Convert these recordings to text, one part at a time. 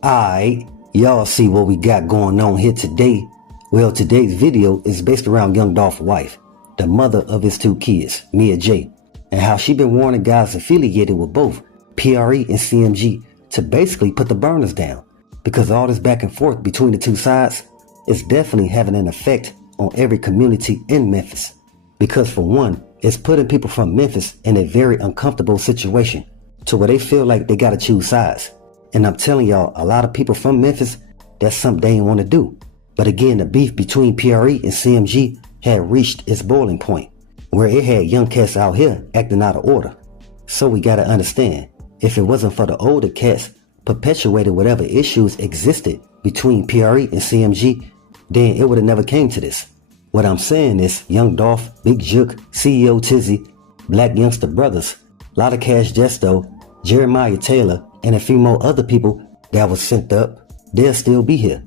Alright, y'all see what we got going on here today? Well, today's video is based around young Dolph's wife, the mother of his two kids, Mia J, and how she been warning guys affiliated with both PRE and CMG to basically put the burners down, because all this back and forth between the two sides is definitely having an effect on every community in Memphis. Because for one, it's putting people from Memphis in a very uncomfortable situation to where they feel like they gotta choose sides. And I'm telling y'all, a lot of people from Memphis, that's something they ain't want to do. But again, the beef between PRE and CMG had reached its boiling point, where it had young cats out here acting out of order. So we gotta understand, if it wasn't for the older cats perpetuating whatever issues existed between PRE and CMG, then it would have never came to this. What I'm saying is, young Dolph, Big Jook, CEO Tizzy, Black Youngster Brothers, Lotta Cash Jesto, Jeremiah Taylor, and a few more other people that was sent up, they'll still be here.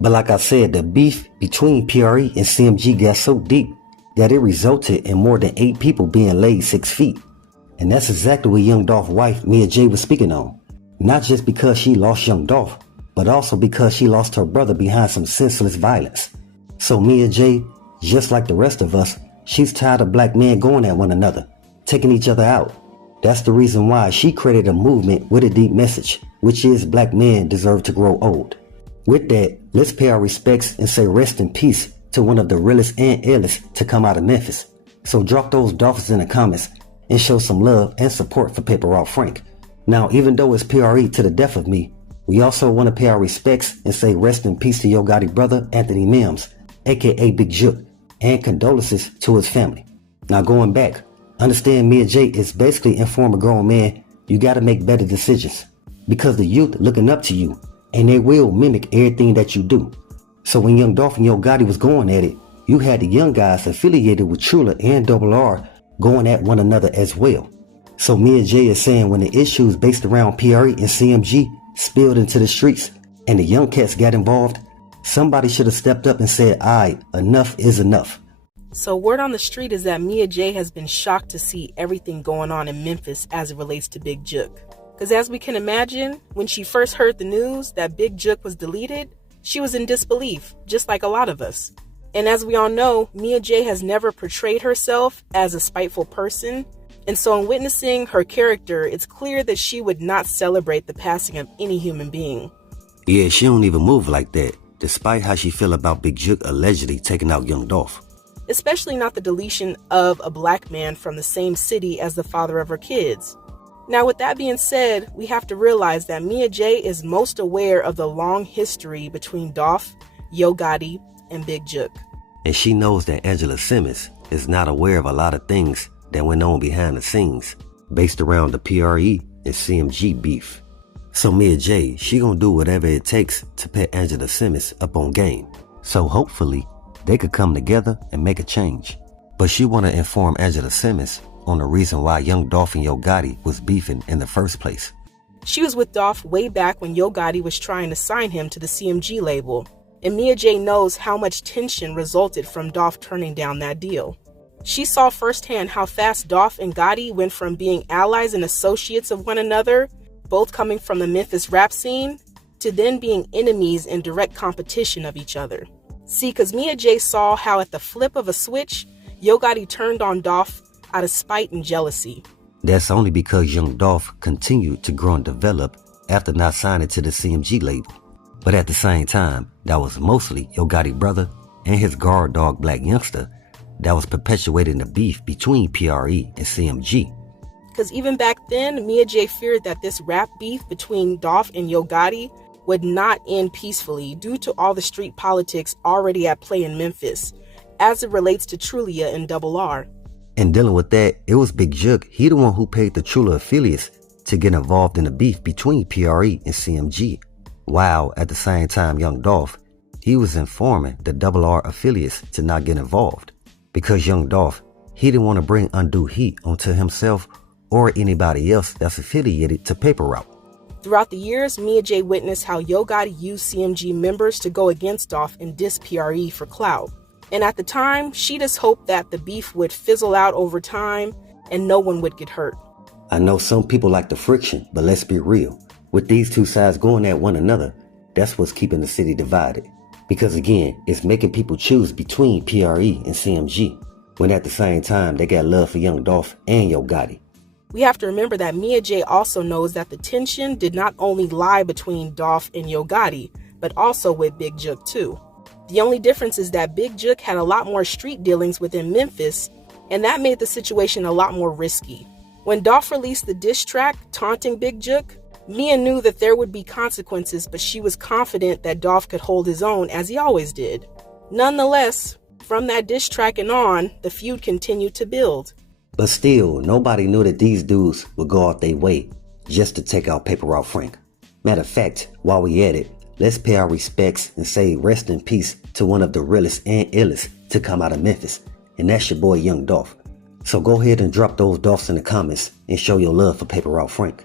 But like I said, the beef between PRE and CMG got so deep that it resulted in more than 8 people being laid 6 feet. And that's exactly what young Dolph's wife, Mia J, was speaking on. Not just because she lost young Dolph, but also because she lost her brother behind some senseless violence. So Mia J, just like the rest of us, she's tired of black men going at one another, taking each other out. That's the reason why she created a movement with a deep message, which is black men deserve to grow old. With that, let's pay our respects and say rest in peace to one of the realest and illest to come out of Memphis. So drop those dolphins in the comments and show some love and support for Paper Route Frank. Now, even though it's PRE to the death of me, we also want to pay our respects and say rest in peace to Yo Gotti brother Anthony Mims, aka Big Jook, and condolences to his family. Now going back, understand Mia J is basically informing a grown man you gotta make better decisions, because the youth looking up to you and they will mimic everything that you do. So when young Dolph and Yo Gotti was going at it, you had the young guys affiliated with Trula and R.I.P going at one another as well. So Mia J is saying when the issues based around PRE and CMG spilled into the streets and the young cats got involved, somebody should have stepped up and said, alright, enough is enough. So word on the street is that Mia J has been shocked to see everything going on in Memphis as it relates to Big Jook. Because as we can imagine, when she first heard the news that Big Jook was deleted, she was in disbelief, just like a lot of us. And as we all know, Mia J has never portrayed herself as a spiteful person. And so in witnessing her character, it's clear that she would not celebrate the passing of any human being. Yeah, she don't even move like that, despite how she feel about Big Jook allegedly taking out young Dolph. Especially not the deletion of a black man from the same city as the father of her kids. Now, with that being said, we have to realize that Mia J is most aware of the long history between Dolph, Yo Gotti, and Big Jook. And she knows that Angela Simmons is not aware of a lot of things that went on behind the scenes based around the PRE and CMG beef. So Mia J, she gonna do whatever it takes to put Angela Simmons up on game. So hopefully they could come together and make a change. But she wanna inform Angela Simmons on the reason why young Dolph and Yo Gotti was beefing in the first place. She was with Dolph way back when Yo Gotti was trying to sign him to the CMG label. And Mia J knows how much tension resulted from Dolph turning down that deal. She saw firsthand how fast Dolph and Gotti went from being allies and associates of one another, both coming from the Memphis rap scene, to then being enemies in direct competition of each other. See, because Mia J saw how at the flip of a switch, Yo Gotti turned on Dolph out of spite and jealousy. That's only because young Dolph continued to grow and develop after not signing to the CMG label. But at the same time, that was mostly Yo Gotti brother and his guard dog Black Youngster that was perpetuating the beef between PRE and CMG. Because even back then, Mia J feared that this rap beef between Dolph and Yo Gotti would not end peacefully due to all the street politics already at play in Memphis, as it relates to Trulia and R.I.P. And dealing with that, it was Big Jook, he the one who paid the Trula affiliates to get involved in the beef between PRE and CMG. While at the same time, young Dolph, he was informing the R.I.P affiliates to not get involved. Because young Dolph, he didn't want to bring undue heat onto himself or anybody else that's affiliated to Paper Route. Throughout the years, Mia J witnessed how Yo Gotti used CMG members to go against Dolph and diss PRE for clout. And at the time, she just hoped that the beef would fizzle out over time and no one would get hurt. I know some people like the friction, but let's be real. With these two sides going at one another, that's what's keeping the city divided. Because again, it's making people choose between PRE and CMG, when at the same time they got love for young Dolph and Yo Gotti. We have to remember that Mia J also knows that the tension did not only lie between Dolph and Yo Gotti, but also with Big Jook too. The only difference is that Big Jook had a lot more street dealings within Memphis, and that made the situation a lot more risky. When Dolph released the diss track taunting Big Jook, Mia knew that there would be consequences, but she was confident that Dolph could hold his own as he always did. Nonetheless, from that diss track and on, the feud continued to build. But still, nobody knew that these dudes would go out their way just to take out Paper Route Frank. Matter of fact, while we at it, let's pay our respects and say rest in peace to one of the realest and illest to come out of Memphis, and that's your boy Young Dolph. So go ahead and drop those Dolphs in the comments and show your love for Paper Route Frank.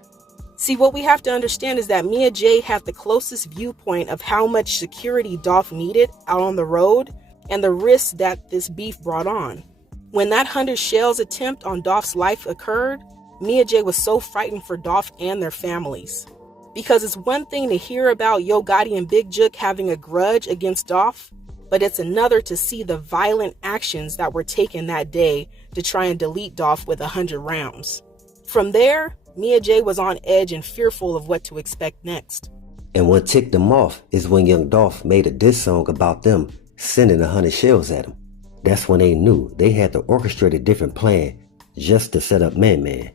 See, what we have to understand is that Mia J had the closest viewpoint of how much security Dolph needed out on the road and the risks that this beef brought on. When that 100 shells attempt on Dolph's life occurred, Mia J was so frightened for Dolph and their families. Because it's one thing to hear about Yo Gotti and Big Jook having a grudge against Dolph, but it's another to see the violent actions that were taken that day to try and delete Dolph with 100 rounds. From there, Mia J was on edge and fearful of what to expect next. And what ticked them off is when Young Dolph made a diss song about them sending 100 shells at him. That's when they knew they had to orchestrate a different plan just to set up Man.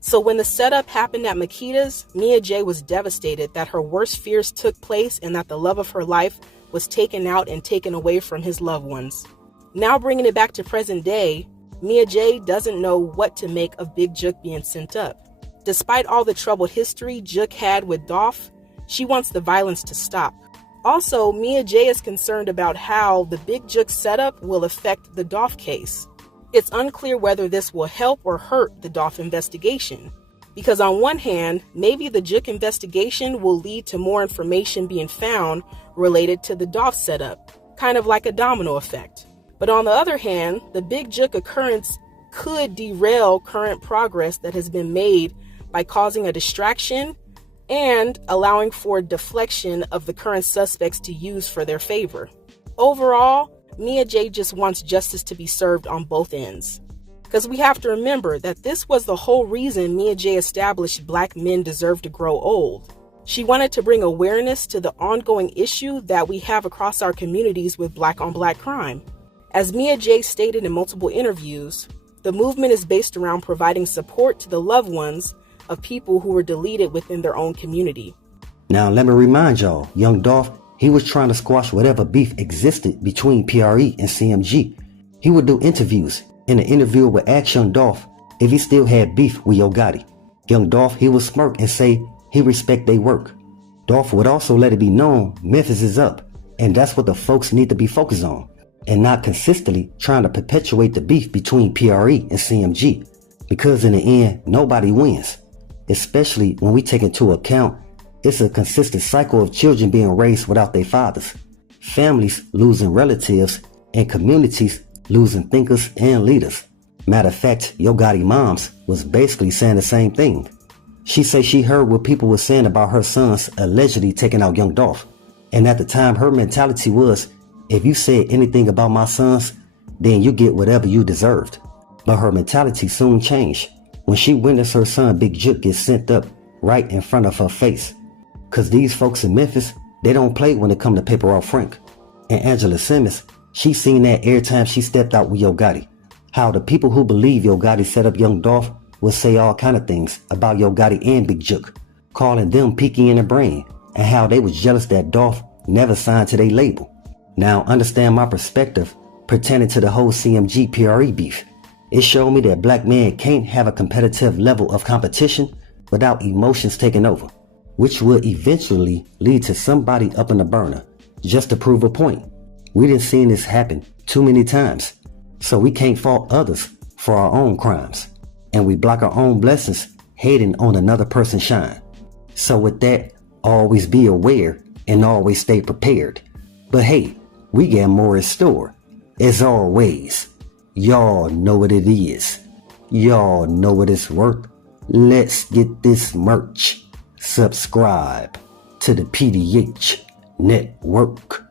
So when the setup happened at Makita's, Mia J was devastated that her worst fears took place and that the love of her life was taken out and taken away from his loved ones. Now bringing it back to present day, Mia J doesn't know what to make of Big Jook being sent up. Despite all the troubled history Jook had with Dolph, she wants the violence to stop. Also, Mia J is concerned about how the Big Jook setup will affect the Dolph case. It's unclear whether this will help or hurt the Dolph investigation. Because on one hand, maybe the Jook investigation will lead to more information being found related to the Dolph setup, kind of like a domino effect. But on the other hand, the Big Jook occurrence could derail current progress that has been made by causing a distraction and allowing for deflection of the current suspects to use for their favor. Overall, Mia J just wants justice to be served on both ends. Because we have to remember that this was the whole reason Mia J established Black Men Deserve to Grow Old. She wanted to bring awareness to the ongoing issue that we have across our communities with Black-on-Black crime. As Mia J stated in multiple interviews, the movement is based around providing support to the loved ones of people who were deleted within their own community. Now let me remind y'all, Young Dolph, he was trying to squash whatever beef existed between PRE and CMG. He would do interviews. In an interview with Ask Young Dolph, if he still had beef with Yo Gotti, Young Dolph, he would smirk and say he respect their work. Dolph would also let it be known Memphis is up, and that's what the folks need to be focused on, and not consistently trying to perpetuate the beef between PRE and CMG, because in the end, nobody wins. Especially when we take into account it's a consistent cycle of children being raised without their fathers, families losing relatives, and communities losing thinkers and leaders. Matter of fact, Yo Gotti moms was basically saying the same thing. She said she heard what people were saying about her sons allegedly taking out Young Dolph, and at the time her mentality was, if you said anything about my sons, then you get whatever you deserved. But her mentality soon changed when she witnessed her son Big Jook get sent up right in front of her face. Cause these folks in Memphis, they don't play when it come to Paper Route Frank. And Angela Simmons, she seen that every time she stepped out with Yo Gotti. How the people who believe Yo Gotti set up Young Dolph will say all kind of things about Yo Gotti and Big Jook, calling them peaky in the brain, and how they was jealous that Dolph never signed to their label. Now understand my perspective pertaining to the whole CMG PRE beef. It showed me that black men can't have a competitive level of competition without emotions taking over, which would eventually lead to somebody up in the burner just to prove a point. We done seen this happen too many times, so we can't fault others for our own crimes, and we block our own blessings hating on another person's shine. So with that, always be aware and always stay prepared. But hey, we got more in store. As always, y'all know what it is. Y'all know what it's worth. Let's get this merch. subscribe to the PDH Network.